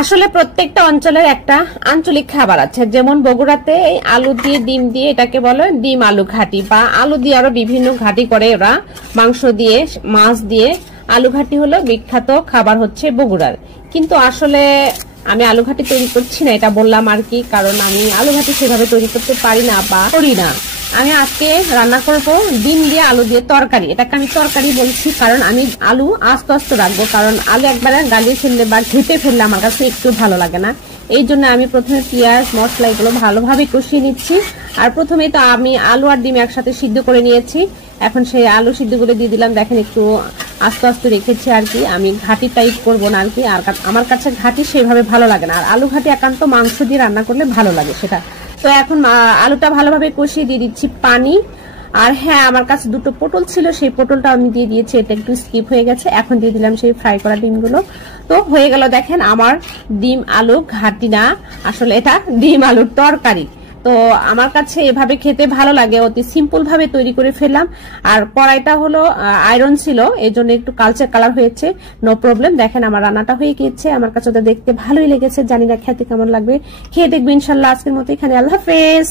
আসলে প্রত্যেকটা অঞ্চলের একটা আঞ্চলিক খাবার আছে, যেমন বগুড়াতে এই আলু দিয়ে ডিম দিয়ে এটাকে বলে ডিম আলু ঘাটি, বা আলু দিয়ে আরো বিভিন্ন ঘাটি করে ওরা, মাংস দিয়ে মাছ দিয়ে। আলু ঘাটি হলো বিখ্যাত খাবার হচ্ছে বগুড়ার। কিন্তু আসলে আমি আলু ঘাটি তৈরি করছি না, এটা বললাম আর কি, কারণ আমি আলু ঘাটি সেভাবে তৈরি করতে পারি না বা করি না। আমি আজকে রান্না করব ডিম দিয়ে আলু দিয়ে তরকারি। এটাকে আমি তরকারি বলছি কারণ আমি আলু আস্তে আস্তে রাখবো, কারণ আলু একবারে গালিয়ে ফেললে বা ঘেটে ফেললে আমার কাছে একটু ভালো লাগে না। এই জন্য আমি প্রথমে পেঁয়াজ মশলা এগুলো ভালোভাবে কষিয়ে নিচ্ছি। আর প্রথমে তো আমি আলু আর ডিম একসাথে সিদ্ধ করে নিয়েছি, এখন সেই আলু সিদ্ধগুলো দিয়ে দিলাম। দেখেন একটু আস্তে আস্তে রেখেছি আর কি, আমি ঘাটি টাইপ করবো না আর কি। আর আমার কাছে ঘাটি সেভাবে ভালো লাগে না, আর আলু ঘাটি একান্ত মাংস দিয়ে রান্না করলে ভালো লাগে সেটা। তো এখন আলুটা ভালোভাবে কষিয়ে দিয়ে দিচ্ছি পানি। আর হ্যাঁ, আমার কাছে দুটো পটল ছিল, সেই পটলটা আমি দিয়ে দিয়েছি, এটা একটু স্কিপ হয়ে গেছে। এখন দিয়ে দিলাম সেই ফ্রাই করা ডিমগুলো। তো হয়ে গেল দেখেন আমার ডিম আলু ঘাটি না, আসলে এটা ডিম আলুর তরকারি। তো আমার কাছে এভাবে খেতে ভালো লাগে, অতি সিম্পল ভাবে তৈরি করে ফেললাম। আর কড়াইটা হলো আয়রন ছিল, এই জন্য একটু কালচে কালার হয়েছে, নো প্রবলেম। দেখেন আমার রান্নাটা হয়ে গিয়েছে, আমার কাছে তো দেখতে ভালোই লেগেছে, জানি না খেতে কেমন লাগবে। খেয়ে দেখবো ইনশাল্লাহ। আজকের মতো এখানে, আল্লাহ হাফেজ।